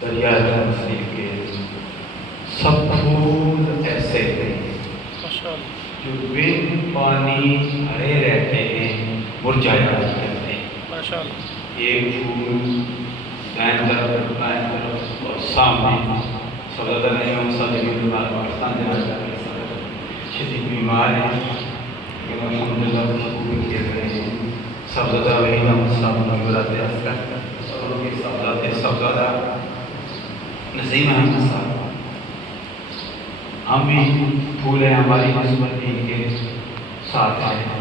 دریا شریف کے سب پھول ایسے ہیں جو بن پانی ہرے رہتے ہیں، مرجھایا کرتے ہیں۔ ایک پھول دائیں طرف اور سامنے سبزہ نہیں پاکستان شدید بیمار ہیں، لیکن الحمدللہ خوب کیے گئے ہیں۔ سبزہ وحیدہ مصطفیٰ نبرات اسکر اور ان کے سبزہ نظیم احمد صاحب، ہم بھی پھول ہیں، ہماری نسبت ان کے ساتھ ہیں۔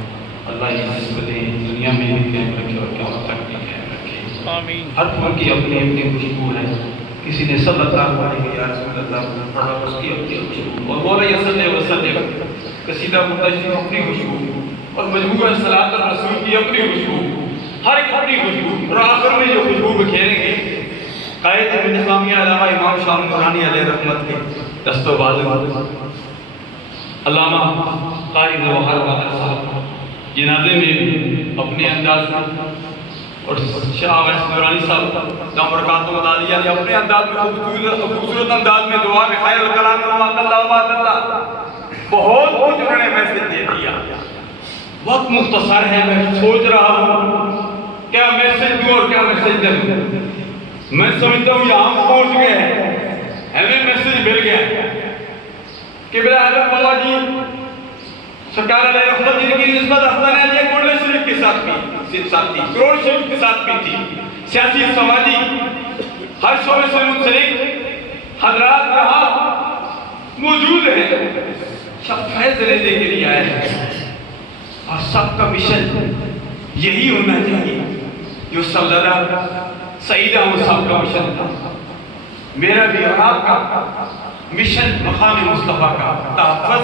اللہ یہ نسبتیں دنیا میں بھی قائم رکھے اور قیامت تک بھی قائم رکھے، آمین۔ ہر پھول کی اپنی اپنی خوشبو ہے۔ کسی نے صلی اللہ علیہ یا رسول اللہ پڑھا، اس کی اپنی خوشبو، اور مولا صلی اللہ وسلم قصیدہ منتشر اپنی خوشبو، اور مجموعہ صلاۃ الرسول کی اپنی خوشبو، ہر ایک اپنی خوشبو، اور آخر میں جو خوشبو بکھیریں گے قائد اسلامیہ علامہ امام شاہ نورانی علیہ رحمت کے دست و بازو علامہ قاری ظواہر بادر صاحب جنازے میں اپنے انداز میں، اور شاہ ویس نورانی صاحب دام برکات و مدالیہ نے اپنے انداز میں خوبصورت انداز میں دعا میں خیر الکلام بہت کچھ انہوں نے میسج دے دیا۔ وقت مختصر ہے، میں سوچ رہا ہوں کیا میسج دوں اور کیا میسج دوں۔ میں سمجھتا ہوں یہاں پہنچ گئے ہیں، ہمیں میسج مل گیا کہ میرا حضرت بابا جی سرکار علیہ رحمت جن کی نسبت حسن علیہ کونڈل شریف کے ساتھ بھی تھی، کروڑ شریف کے ساتھ بھی تھی، سیاسی سماجی ہر شعبے سے منسلک حضرات رہا موجود ہیں، سب فیض لینے کے لیے آئے ہیں، اور سب کا مشن یہی ہونا چاہیے جو سلطنہ سعید احمد صاحب کا مشن تھا۔ میرا بھی اور آپ کا مشن مقام مصطفیٰ کا تحفظ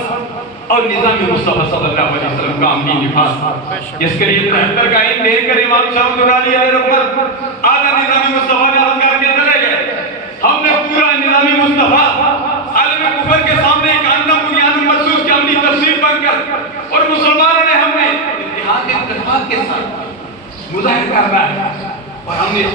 اور نظام مصطفیٰ صلی اللہ علیہ وسلم کا عملی نفاذ، جس کے لیے 73 کا عید دیکھ کر امام شاہ نورانی علیہ رحمت آدھا نظام مصطفیٰ نے عرض کر کے چلے گئے۔ ہم نے پورا نظام مصطفیٰ عالم کفر کے سامنے ایک اندم بنیاد مخصوص کی عملی تفسیر بن کر، اور مسلمانوں نے ہم نے اتحاد اتفاق کے ساتھ مظاہر کرنا ہے، اور ہم نے